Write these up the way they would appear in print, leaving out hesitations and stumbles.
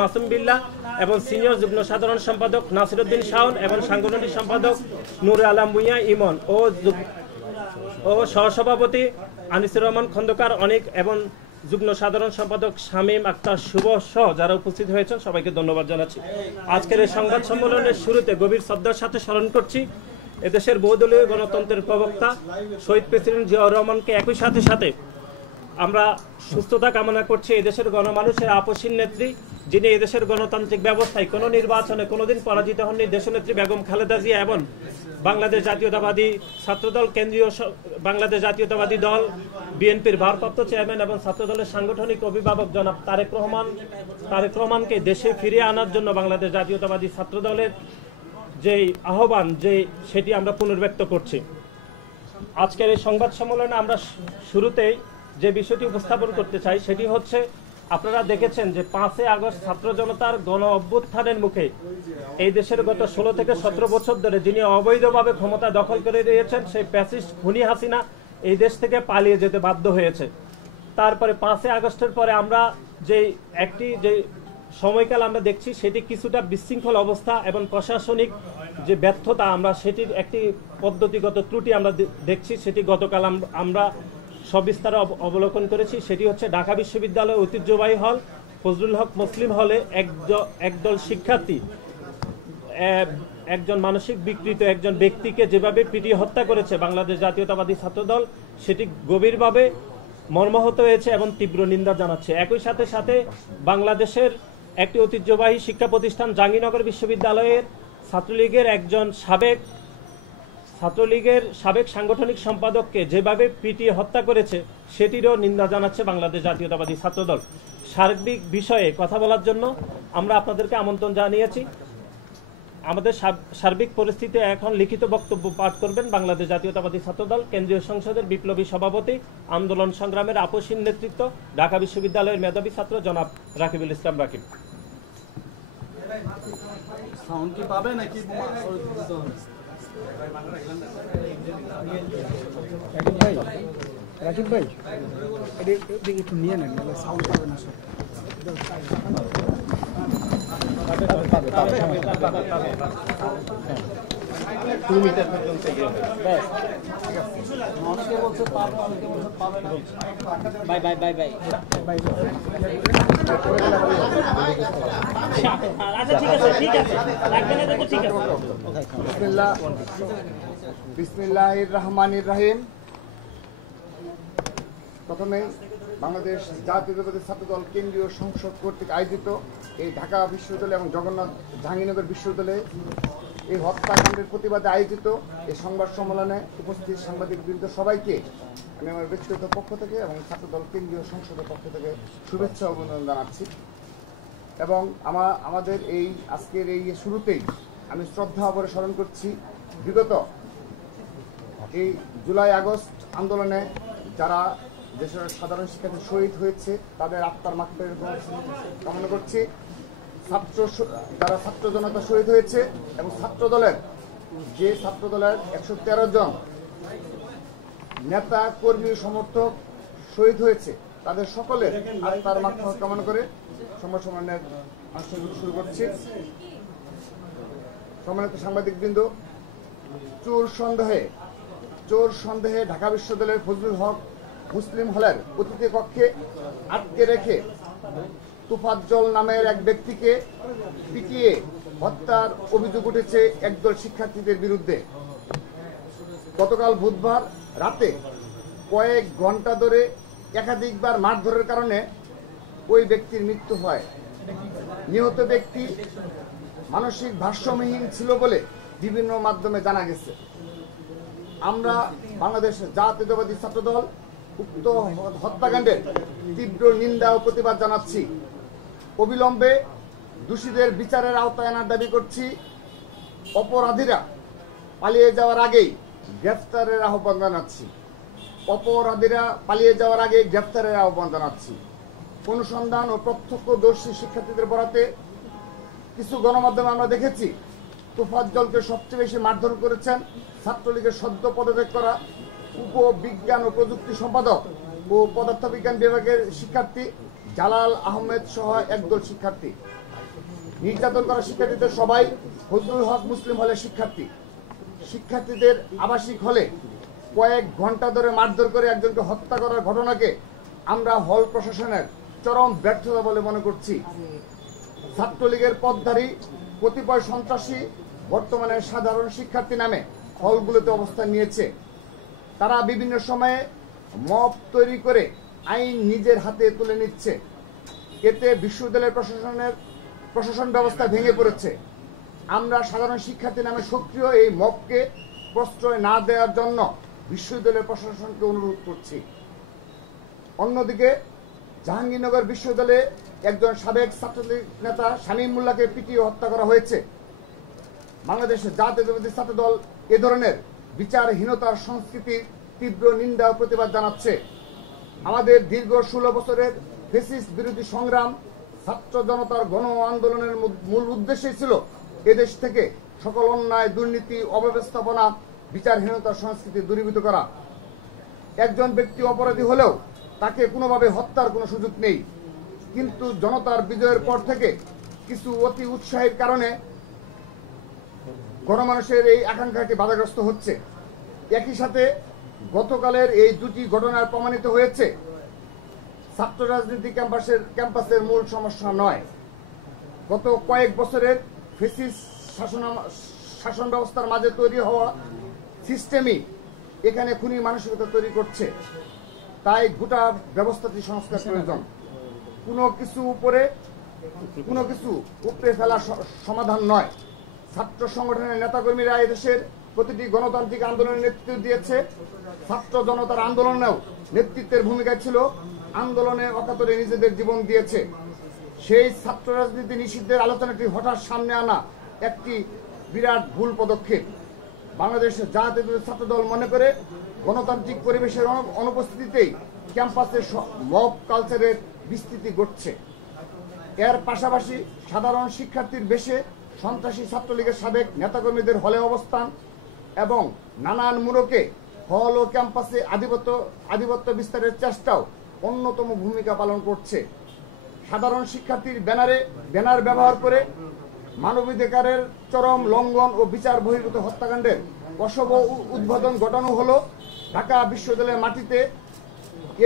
মাসুম বিল্লাহ এবং সিনিয়র যুগ্ম সাধারণ সম্পাদক নাসিরউদ্দিন শাওন এবং সাংগঠনিক সম্পাদক নূর আলম ভূঁইয়া ইমন ও সহসভাপতি আনিসুর রহমান খন্দকার অনেক এবং যুগ্ম সাধারণ সম্পাদক শামীম আক্তার শুভ সহ যারা উপস্থিত হয়েছেন সবাইকে ধন্যবাদ জানাচ্ছি। আজকের এই সংবাদ সম্মেলনের শুরুতে গভীর শ্রদ্ধার সাথে স্মরণ করছি এদেশের বহুদলীয় গণতন্ত্রের প্রবক্তা শহীদ প্রেসিডেন্ট জিয়াউর রহমানকে। একই সাথে আমরা সুস্থতা কামনা করছি এদেশের গণমানুষের আপসীন নেত্রী, যিনি এদেশের গণতান্ত্রিক ব্যবস্থায় কোনো নির্বাচনে কোনোদিন পরাজিত হননি, দেশনেত্রী বেগম খালেদা জিয়া এবং বাংলাদেশ জাতীয়তাবাদী ছাত্রদল কেন্দ্রীয় বাংলাদেশ জাতীয়তাবাদী দল বিএনপির ভারপ্রাপ্ত চেয়ারম্যান এবং ছাত্রদলের সাংগঠনিক অভিভাবক জনাব তারেক রহমানকে দেশে ফিরিয়ে আনার জন্য বাংলাদেশ জাতীয়তাবাদী ছাত্রদলের যে আহ্বান সেটি আমরা পুনর্ব্যক্ত করছি। আজকের এই সংবাদ সম্মেলনে আমরা শুরুতেই যে বিষয়টি উপস্থাপন করতে চাই সেটি হচ্ছে, আপনারা দেখেছেন যে 5 আগস্ট ছাত্র জনতার গণ অভ্যুত্থানের মুখে এই দেশের গত 16 থেকে 17 বছর ধরে যিনি অবৈধভাবে ক্ষমতা দখল করে দিয়েছেন সেই ফ্যাসিস্ট খুনি হাসিনা এই দেশ থেকে পালিয়ে যেতে বাধ্য হয়েছে। তারপরে 5 আগস্টের পরে আমরা যে সময়কাল আমরা দেখছি সেটি কিছুটা বিশৃঙ্খল অবস্থা এবং প্রশাসনিক যে ব্যর্থতা, আমরা সেটির একটি পদ্ধতিগত ত্রুটি আমরা দেখছি। সেটি গতকাল আমরা সবিস্তারে অবলোকন করেছি। সেটি হচ্ছে ঢাকা বিশ্ববিদ্যালয়ের ঐতিহ্যবাহী হল ফজলুল হক মুসলিম হলে একদল শিক্ষার্থী একজন মানসিক বিকৃত একজন ব্যক্তিকে যেভাবে পিটিয়ে হত্যা করেছে বাংলাদেশ জাতীয়তাবাদী ছাত্রদল, সেটি গভীরভাবে মর্মাহত হয়েছে এবং তীব্র নিন্দা জানাচ্ছে। একই সাথে বাংলাদেশের একটি ঐতিহ্যবাহী শিক্ষা প্রতিষ্ঠান জাহাঙ্গীরনগর বিশ্ববিদ্যালয়ের ছাত্রলীগের সাবেক সাংগঠনিক সম্পাদককে যেভাবে পিটিয়ে হত্যা করেছে সেটিরও নিন্দা জানাচ্ছে বাংলাদেশ জাতীয়তাবাদী ছাত্রদল। সার্বিক বিষয়ে কথা বলার জন্য আমরা আপনাদেরকে আমন্ত্রণ জানিয়েছি। আমাদের সার্বিক পরিস্থিতি এখন লিখিত বক্তব্য পাঠ করবেন বাংলাদেশ জাতীয়তাবাদী ছাত্রদল কেন্দ্রীয় সংসদের বিপ্লবী সভাপতি, আন্দোলন সংগ্রামের আপসীন নেতৃত্ব, ঢাকা বিশ্ববিদ্যালয়ের মেধাবী ছাত্র জনাব রাকিবুল ইসলাম রাকিব। সাউন্ড কি পাবে নাকি রাকিব ভাই এদিকে একটু নিয়ে নেন, সাউন্ড পাবে না সব। অনেকে বলছে পাবে, অনেকে বলছে পাবে না। বিসমিল্লাহির রহমানির রহিম। প্রথমে বাংলাদেশ জাতীয়তাবাদী ছাত্রদল কেন্দ্রীয় সংসদ কর্তৃক আয়োজিত এই ঢাকা বিশ্ববিদ্যালয় এবং জাহাঙ্গীরনগর বিশ্ববিদ্যালয়ে এই হত্যাকাণ্ডের প্রতিবাদে আয়োজিত এই সংবাদ সম্মেলনে উপস্থিত সাংবাদিকবৃন্দ সবাইকে আমি আমার ব্যক্তিগত পক্ষ থেকে এবং ছাত্রদল কেন্দ্রীয় সংসদের পক্ষ থেকে শুভেচ্ছা অভিনন্দন জানাচ্ছি। এবং আমাদের এই আজকের এই শুরুতেই আমি শ্রদ্ধা ভরে স্মরণ করছি বিগত এই জুলাই আগস্ট আন্দোলনে যারা দেশের সাধারণ শিক্ষার্থী শহীদ হয়েছে তাদের আত্মার মাগফিরাত কামনা করছি। যারা ছাত্র জনতা শহীদ হয়েছে এবং ছাত্রদলের 113 জন নেতা কর্মী সমর্থক শহীদ হয়েছে তাদের সকলের আত্মার মাগফিরাত কামনা করে সংবাদ সম্মেলনের আনুষ্ঠানিক শুরু করছি। সম্মানিত সাংবাদিকবৃন্দ, চোর সন্দেহে ঢাকা বিশ্ববিদ্যালয়ের ফজলুল হক মুসলিম হলের অতিথি কক্ষে আটকে রেখে তুফাজ্জল নামের এক ব্যক্তিকে পিটিয়ে হত্যার অভিযোগ উঠেছে একদল শিক্ষার্থীদের বিরুদ্ধে। গতকাল বুধবার রাতে কয়েক ঘন্টা ধরে একাধিকবার মারধরের কারণে ওই ব্যক্তির মৃত্যু হয়। নিহত ব্যক্তি মানসিক ভারসাম্যহীন ছিল বলে বিভিন্ন মাধ্যমে জানা গেছে। আমরা বাংলাদেশ জাতীয়তাবাদী ছাত্রদল উক্ত হত্যাকাণ্ডের তীব্র নিন্দা ও প্রতিবাদ জানাচ্ছি। অবিলম্বে দোষীদের বিচারের আওতায় আনার দাবি করছি। অপরাধীরা পালিয়ে যাওয়ার আগেই গ্রেফতারের আহ্বান জানাচ্ছি। অনুসন্ধান ও প্রত্যক্ষদর্শী শিক্ষার্থীদের বরাতে কিছু গণমাধ্যমে আমরা দেখেছি তুফাজ্জলকে সবচেয়ে বেশি মারধর করেছেন ছাত্রলীগের সদ্য পদত্যাগ করা উপবিজ্ঞান ও প্রযুক্তি সম্পাদক ও পদার্থবিজ্ঞান বিভাগের শিক্ষার্থী জালাল আহমেদ সহ একদল শিক্ষার্থী। নির্যাতন করা শিক্ষার্থীদের সবাই ফজলুল হক মুসলিম হলের শিক্ষার্থী। শিক্ষার্থীদের আবাসিক হলে কয়েক ঘন্টা ধরে মারধর করে একজনকে হত্যা করার ঘটনাকে আমরা হল প্রশাসনের চরম ব্যর্থতা বলে মনে করছি। ছাত্রলীগের পথধারী কতিপয় সন্ত্রাসী বর্তমানে সাধারণ শিক্ষার্থী নামে হলগুলোতে অবস্থান নিয়েছে। তারা বিভিন্ন সময়ে মব তৈরি করে আইন নিজের হাতে তুলে নিচ্ছে। এতে বিশ্ববিদ্যালয়ের প্রশাসন ব্যবস্থা ভেঙে পড়েছে। আমরা সাধারণ শিক্ষার্থী নামে সক্রিয় এই মবকে প্রশ্রয় না দেওয়ার জন্য বিশ্ববিদ্যালয়ের প্রশাসনকে অনুরোধ করছি। অন্যদিকে জাহাঙ্গীরনগর বিশ্ববিদ্যালয়ে একজন সাবেক ছাত্রলীগ নেতা শামীম মোল্লাকে পিটিয়ে হত্যা করা হয়েছে। বাংলাদেশের জাতীয়তাবাদী ছাত্র দল এ ধরনের বিচারহীনতার সংস্কৃতির তীব্র নিন্দা ও প্রতিবাদ জানাচ্ছে। আমাদের দীর্ঘ 16 বছরের ফ্যাসিস্ট বিরোধী সংগ্রাম, ছাত্র জনতার গণ আন্দোলনের মূল উদ্দেশ্যই ছিল এদেশ থেকে সকল অন্যায়, দুর্নীতি, অব্যবস্থাপনা, বিচারহীনতার সংস্কৃতি দূরীভূত করা। একজন ব্যক্তি অপরাধী হলেও তাকে কোনোভাবে হত্যার কোনো সুযোগ নেই, কিন্তু জনতার বিজয়ের পর থেকে কিছু অতি উৎসাহের কারণে গণমানুষের এই আকাঙ্ক্ষাটি বাধাগ্রস্ত হচ্ছে। একই সাথে গতকালের এই দুটি ঘটনার প্রমাণিত হয়েছে ছাত্র রাজনীতি ক্যাম্পাসের মূল সমস্যা নয়, গত কয়েক বছরের ফ্যাসিস্ট শাসন ব্যবস্থার মাঝে তৈরি হওয়া সিস্টেমই এখানে খুনি মানসিকতা তৈরি করছে। তাই গোটা ব্যবস্থাটি সংস্কার প্রয়োজন। কোনো কিছু উপরে ফেলা সমাধান নয়। ছাত্র সংগঠনের নেতাকর্মীরা এদেশের প্রতিটি গণতান্ত্রিক আন্দোলনের নেতৃত্ব দিয়েছে। ছাত্র জনতার আন্দোলনেও নেতৃত্বের ভূমিকা ছিল, আন্দোলনে অকাতরে নিজেদের জীবন দিয়েছে। সেই ছাত্র রাজনীতি নিষিদ্ধের আলোচনাটি হঠাৎ সামনে আনা একটি বিরাট ভুল পদক্ষেপ। বাংলাদেশের জাতীয়তাবাদী ছাত্র দল মনে করে গণতান্ত্রিক পরিবেশের অনুপস্থিতিতেই ক্যাম্পাসে মব কালচারের বিস্তৃতি ঘটছে। এর পাশাপাশি সাধারণ শিক্ষার্থীর বেশে সন্ত্রাসী ছাত্রলীগের সাবেক নেতাকর্মীদের হলে অবস্থান এবং নানান মোড়কে হল ও ক্যাম্পাসে আধিপত্য বিস্তারের চেষ্টাও অন্যতম ভূমিকা পালন করছে। সাধারণ শিক্ষার্থীর ব্যানার ব্যবহার করে মানবাধিকারের চরম লঙ্ঘন ও বিচার বহির্ভূত হত্যাকাণ্ডের অশুভ উদ্বোধন ঘটানো হলো। ঢাকা বিশ্ববিদ্যালয়ের মাটিতে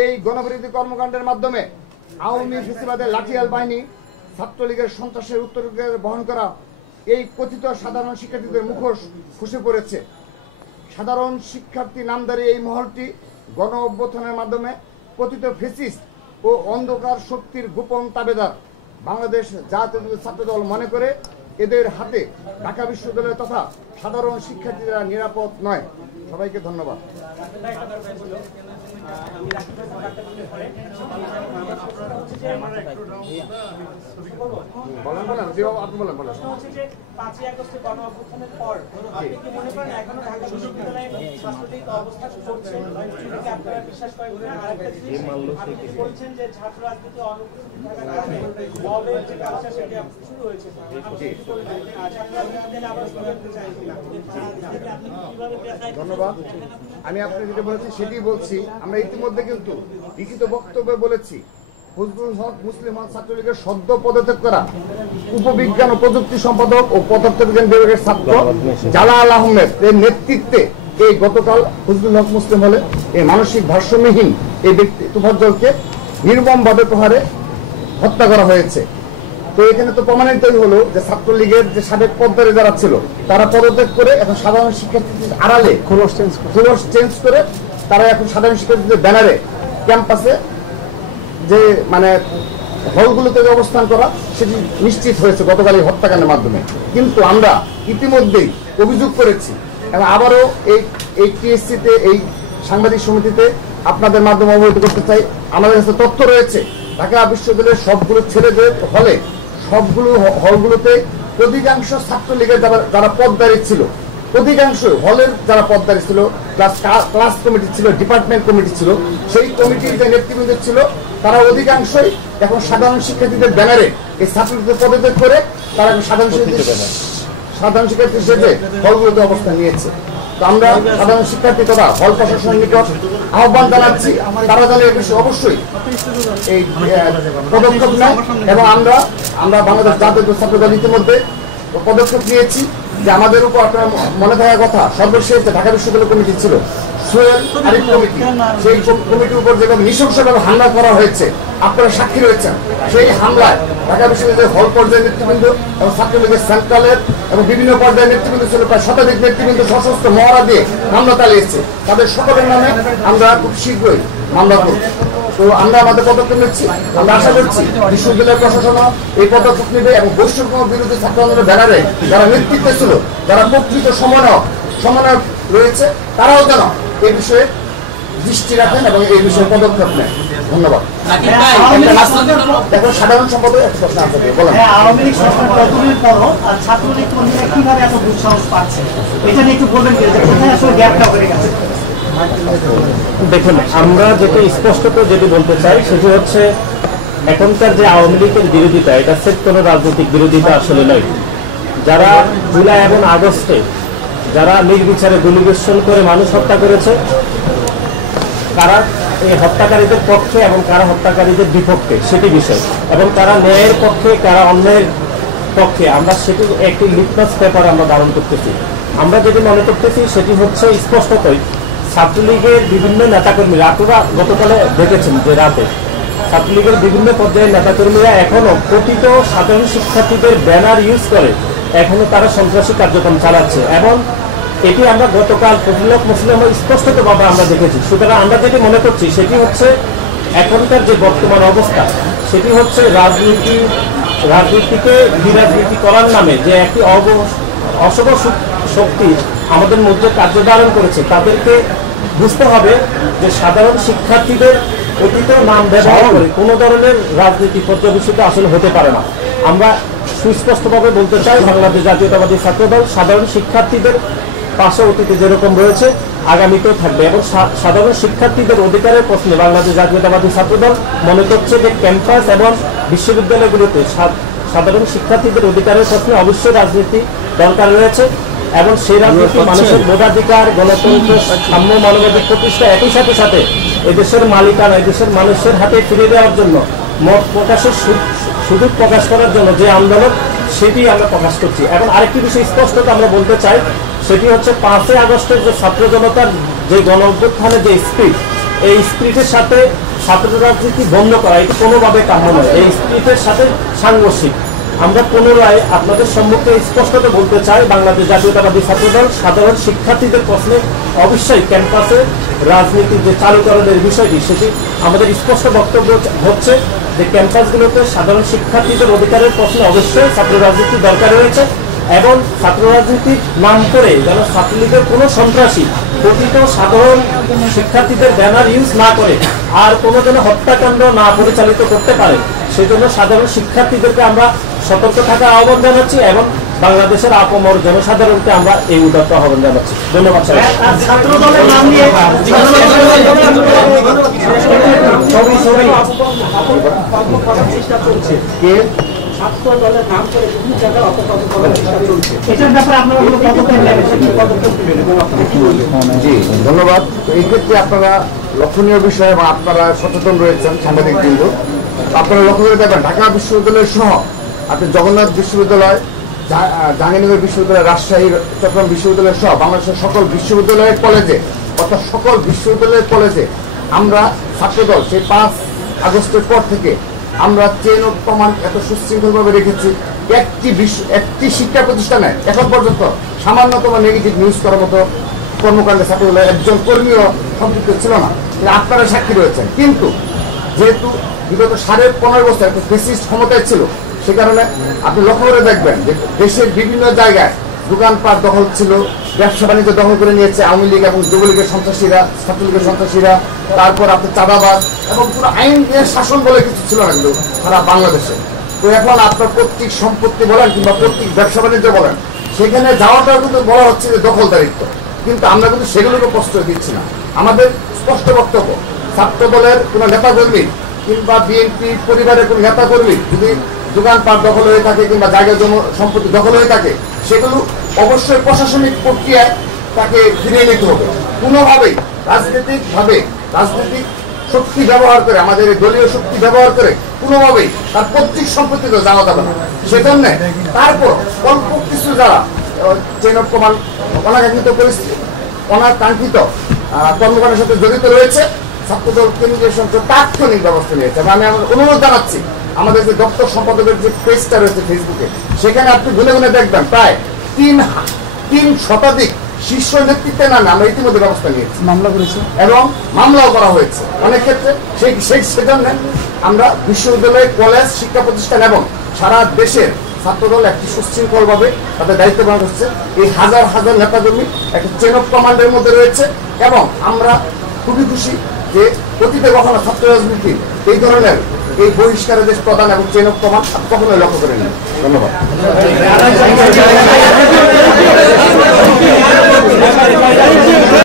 এই গণবিরোধী কর্মকাণ্ডের মাধ্যমে আওয়ামী ফ্যাসিবাদের লাঠিয়াল বাহিনী ছাত্রলীগের সন্ত্রাসের উত্তরাধিকার বহন করা এই কথিত সাধারণ শিক্ষার্থীদের মুখোশ খসে পড়েছে। সাধারণ শিক্ষার্থী নামধারী এই মহলটি গণ অভ্যুত্থানের মাধ্যমে কথিত ফ্যাসিস্ট ও অন্ধকার শক্তির গোপন তাবেদার। বাংলাদেশ জাতীয়তাবাদী ছাত্র দল মনে করে এদের হাতে ঢাকা বিশ্ববিদ্যালয় তথা সাধারণ শিক্ষার্থীরা নিরাপদ নয়। সবাইকে ধন্যবাদ। ধন্যবাদ। আমি আপনাকে যেটা বলেছি সেটি বলছি। আমরা ইতিমধ্যে কিন্তু লিখিত বক্তব্যে বলেছি ফজলুল হক মুসলিম হল ছাত্রলীগের সদ্য পদত্যাগ করা উপবিজ্ঞান ও প্রযুক্তি সম্পাদক ও পদার্থবিজ্ঞান বিভাগের ছাত্র জালাল আহমেদ এর নেতৃত্বে এই গতকাল ফজলুল হক মুসলিম হলে এই মানসিক ভারসাম্যহীন এই ব্যক্তি তুফাজ্জলকে নির্মমভাবে প্রহারে হত্যা করা হয়েছে। তো এখানে তো প্রমাণিতই হলো যে ছাত্রলীগের যে সাবেক পদধারী যারা ছিল তারা পদত্যাগ করে এখন সাধারণ শিক্ষার্থীদের আড়ালে খোলস চেঞ্জ করে তারা এখন সাধারণ শিক্ষার্থীদের ব্যানারে ক্যাম্পাসে যে মানে হলগুলোতে অবস্থান করা সেটি নিশ্চিত হয়েছে গতকাল এই হত্যাকাণ্ডের মাধ্যমে। কিন্তু আমরা ইতিমধ্যেই অভিযোগ করেছি এবং আবারও এই টিএসসিতে এই সাংবাদিক সমিতিতে আপনাদের মাধ্যমে অবহিত করতে চাই, আমাদের কাছে তথ্য রয়েছে ঢাকা বিশ্ববিদ্যালয়ের সবগুলো ছেলেদের হলে সবগুলো হলগুলোতে অধিকাংশ ছাত্রলীগের যারা পদধারী ছিল, অধিকাংশ হলের যারা পদধারী ছিল, ক্লাস কমিটি ছিল, ডিপার্টমেন্ট কমিটি ছিল, সেই কমিটির যে নেতৃবৃন্দ ছিল তারা অধিকাংশই এখন সাধারণ শিক্ষার্থীদের ব্যানারে এই ছাত্রলীগদের পদত্যাগ করে তারা সাধারণ শিক্ষার্থী হিসেবে হলগুলোতে অবস্থান নিয়েছে। তো আমরা সাধারণ শিক্ষার্থী তথা হল প্রশাসনের নিকট আহ্বান জানাচ্ছি, তারা যেন এই বিষয়ে অবশ্যই এই পদক্ষেপ নেয়। এবং আমরা বাংলাদেশ জাতীয় ছাত্রদল ইতিমধ্যে পদক্ষেপ নিয়েছি যে আমাদের উপর আপনার মনে থাকার কথা, সর্বশেষ যে ঢাকা বিশ্ববিদ্যালয় কমিটি ছিল, সোহেল আরিফ কমিটি, সেই কমিটির উপর যেভাবে নৃশংসভাবে হামলা করা হয়েছে, আপনারা সাক্ষী রয়েছেন। সেই হামলায় ঢাকা বিশ্ববিদ্যালয়ের হল পর্যায়ের নেতৃবৃন্দ এবং ছাত্রলীগের সেন্ট্রালের এবং বিভিন্ন পর্যায়ের নেতৃবৃন্দ ছিল, প্রায় শতাধিক নেতৃবৃন্দ সশস্ত্র মহড়া দিয়ে হামলা চালিয়েছে। তাদের সকলের নামে আমরা খুব শীঘ্রই মামলা করব। তো আমরা আমাদের পদক্ষেপ নিচ্ছি, আমরা আশা করছি বিশ্ববিদ্যালয় প্রশাসনও এই পদক্ষেপ নেবে এবং বৈষম্য বিরোধী ছাত্র আন্দোলনের ব্যানারে যারা নেতৃত্বে ছিল, যারা প্রকৃত সমন্বয়ক রয়েছে, তারাও যেন এই বিষয়ে দৃষ্টি রাখেন এবং এই বিষয়ে পদক্ষেপ নেন। ধন্যবাদ। এখন সাধারণ সম্পাদক একটা প্রশ্ন আছে, বলেন। আওয়ামী লীগ সরকার পতনের পরও ছাত্রলীগ কর্মীরা কিভাবে এত দুঃসাহস পাচ্ছে, এটা নিয়ে একটু বলবেন কি, কোথায় আসলে গ্যাপটা হয়ে গেছে? দেখুন, আমরা যেটা স্পষ্টত যেটি বলতে চাই সেটি হচ্ছে এখনকার যে আওয়ামী লীগের বিরোধিতা, এটা সেট কোনো রাজনৈতিক বিরোধিতা আসলে নয়। যারা জুলাই এবং আগস্টে যারা নির্বিচারে গুলিবর্ষণ করে মানুষ হত্যা করেছে, কারা এই হত্যাকারীদের পক্ষে এবং কারা হত্যাকারীদের বিপক্ষে সেটি বিষয়, এবং তারা ন্যায়ের পক্ষে কারা অন্যায়ের পক্ষে, আমরা সেটি একটি লিটমাস পেপার আমরা ধারণ করতেছি। আমরা যেটি মনে করতেছি সেটি হচ্ছে স্পষ্টতই ছাত্রলীগের বিভিন্ন নেতাকর্মীরা, আপনারা গতকালে দেখেছেন যে রাতে ছাত্রলীগের বিভিন্ন পর্যায়ের নেতাকর্মীরা এখনো প্রকৃত সাধারণ শিক্ষার্থীদের ব্যানার ইউজ করে এখনো তারা সন্ত্রাসী কার্যক্রম চালাচ্ছে, এবং এটি আমরা গতকাল প্রতিলোক মুসলিম স্পষ্টতভাবে আমরা দেখেছি। সুতরাং আমরা যেটি মনে করছি সেটি হচ্ছে এখনকার যে বর্তমান অবস্থা, সেটি হচ্ছে রাজনীতিকে বিরাজনীতি করার নামে যে একটি অশুভ শক্তি আমাদের মধ্যে কার্যধারণ করেছে, তাদেরকে বুঝতে হবে যে সাধারণ শিক্ষার্থীদের অতীত নাম ব্যবহার করে কোনো ধরনের রাজনীতি পর্যবেসিত আসলে হতে পারে না। আমরা সুস্পষ্টভাবে বলতে চাই, বাংলাদেশ জাতীয়তাবাদী ছাত্রদল সাধারণ শিক্ষার্থীদের পাশে অতীতে যেরকম রয়েছে আগামীতেও থাকবে, এবং সাধারণ শিক্ষার্থীদের অধিকারের প্রশ্নে বাংলাদেশ জাতীয়তাবাদী ছাত্রদল মনে করছে যে ক্যাম্পাস এবং বিশ্ববিদ্যালয়গুলোতে সাধারণ শিক্ষার্থীদের অধিকারের প্রশ্নে অবশ্যই রাজনীতি দরকার রয়েছে, এবং সেই রাজনীতি মানুষের ভোটাধিকার, গণতন্ত্র, সাম্য, মানবাধিকার প্রতিষ্ঠা, একই সাথে সাথে এদেশের মালিকানা এদেশের মানুষের হাতে ফিরে দেওয়ার জন্য, মত প্রকাশের সুযোগ প্রকাশ করার জন্য যে আন্দোলন, সেটি আমরা প্রকাশ করছি। এবং আরেকটি বিষয় স্পষ্টত আমরা বলতে চাই, সেটি হচ্ছে 5 আগস্টের যে ছাত্র জনতার যে গণ অভ্যুত্থানের যে স্পিরিট, এই স্পিরিটের সাথে ছাত্র রাজনীতি বন্ধ করা এটি কোনোভাবে কাম্য নয়। এই স্পিরিটের সাথে সাংঘর্ষিক। আমরা পুনরায় আপনাদের সম্মুখে স্পষ্টত বলতে চাই, বাংলাদেশ জাতীয়তাবাদী ছাত্রদল সাধারণ শিক্ষার্থীদের প্রশ্নে অবশ্যই ক্যাম্পাসে রাজনীতির যে চালুকরণের বিষয়টি, সেটি আমাদের স্পষ্ট বক্তব্য হচ্ছে যে ক্যাম্পাসগুলোতে সাধারণ শিক্ষার্থীদের অধিকারের প্রশ্নে অবশ্যই ছাত্র রাজনীতি দরকার রয়েছে, এবং ছাত্র রাজনীতির নাম করে যেন ছাত্রলীগের কোনো সন্ত্রাসী প্রকৃত সাধারণ শিক্ষার্থীদের ব্যানার ইউজ না করে আর কোনো যেন হত্যাকাণ্ড না পরিচালিত করতে পারে, সেজন্য সাধারণ শিক্ষার্থীদেরকে আমরা সতর্ক থাকার আহ্বান জানাচ্ছি, এবং বাংলাদেশের আপামর জনসাধারণকে আমরা এই উদাত্ত আহ্বান জানাচ্ছি। ধন্যবাদ। ছাত্রদলের নাম নিয়ে ছাত্রদলের নাম করে বিভিন্ন জায়গায় অপপ্রচার করার চেষ্টা চলছে, এটার ব্যাপারে আপনারা কোনো পদক্ষেপ নেবেন? জি ধন্যবাদ। এই ক্ষেত্রে আপনারা লক্ষণীয় বিষয় এবং আপনারা সচেতন রয়েছেন সাংবাদিক বৃন্দ, আপনারা লক্ষ্য করে দেখবেন ঢাকা বিশ্ববিদ্যালয় সহ আপনি জগন্নাথ বিশ্ববিদ্যালয়, জাহাঙ্গীরনগর বিশ্ববিদ্যালয়, রাজশাহী, চট্টগ্রাম বিশ্ববিদ্যালয় সহ বাংলাদেশের সকল বিশ্ববিদ্যালয়ের কলেজে, অর্থাৎ সকল বিশ্ববিদ্যালয়ের কলেজে আমরা ছাত্রদল সেই 5 আগস্টের পর থেকে আমরা চেন অফ কমান্ড এত সুশৃঙ্খলভাবে রেখেছি। একটি শিক্ষা প্রতিষ্ঠানে এখন পর্যন্ত সামান্যতম নেগেটিভ নিউজ করার মতো কর্মকাণ্ডে ছাত্রদলের একজন কর্মীও সম্পৃক্ত ছিল না, আপনারা সাক্ষী রয়েছেন। কিন্তু যেহেতু বিগত 15.5 বছর একটা ফ্যাসিস্ট ক্ষমতায় ছিল, সে কারণে আপনি লক্ষ্য করে দেখবেন যে দেশের বিভিন্ন জায়গায় দোকানপাট দখল ছিল, ব্যবসা বাণিজ্য দখল করে নিয়েছে আওয়ামী লীগ এবং যুবলীগের সন্ত্রাসীরা, ছাত্রলীগের সন্ত্রাসীরা। তারপর আপনি চাঁদাবাজ এবং পুরো আইনের শাসন বলে কিছু ছিল না কিন্তু সারা বাংলাদেশে। তো এখন আপনার প্রত্যেক সম্পত্তি বলেন কিংবা প্রত্যেক ব্যবসা বাণিজ্য বলেন, সেখানে যাওয়াটাও কিন্তু বলা হচ্ছে যে দখলদারিত্ব, কিন্তু আমরা কিন্তু সেগুলোকে প্রশ্রয় দিচ্ছি না। আমাদের স্পষ্ট বক্তব্য, ছাত্রদলের কোনো নেতাকর্মী কিংবা বিএনপি পরিবারের কোনো নেতাকর্মী যদি দোকানপাট দখল হয়ে থাকে কিংবা জায়গা জমি সম্পত্তি দখল হয়ে থাকে, সেগুলো অবশ্যই প্রশাসনিক প্রক্রিয়ায় তাকে ফিরিয়ে নিতে হবে। কোনোভাবেই রাজনৈতিক শক্তি ব্যবহার করে, আমাদের দলীয় শক্তি ব্যবহার করে কোনোভাবেই তার পৈতৃক সম্পত্তিতে যাওয়া যাবে না। সেজন্য তারপর অল্প কিছু যারা চেইন অফ কমান্ড অনাকাঙ্ক্ষিত পরিস্থিতি, অনাকাঙ্ক্ষিত কর্মকাণ্ডের সাথে জড়িত রয়েছে, ছাত্রদল কেন্দ্রীয় সংসদ তাৎক্ষণিক ব্যবস্থা নিয়েছে। আমি অনুরোধ জানাচ্ছি, আমাদের যে দপ্তর সম্পাদকের যে পেজটা রয়েছে ফেসবুকে, সেখানে আপনি গুনে গুনে দেখবেন প্রায় 3 শতাধিক শীর্ষ নেতৃত্বের নামে আমরা ইতিমধ্যে ব্যবস্থা নিয়েছি, মামলা করেছে এবং মামলাও করা হয়েছে অনেক ক্ষেত্রে। সেজন্য আমরা বিশ্ববিদ্যালয়, কলেজ, শিক্ষা প্রতিষ্ঠান এবং সারা দেশের ছাত্রদল একটি সুশৃঙ্খলভাবে তাদের দায়িত্ব পালন করছে। এই হাজার হাজার নেতাকর্মী একটা চেন অফ কমান্ডের মধ্যে রয়েছে, এবং আমরা খুবই খুশি যে অতীতে কখনো ছাত্র রাজনীতি এই ধরনের এই বহিষ্কারের দেশ প্রদান এবং চেন অফ কমান্ড কখনোই লক্ষ্য করেন। ধন্যবাদ।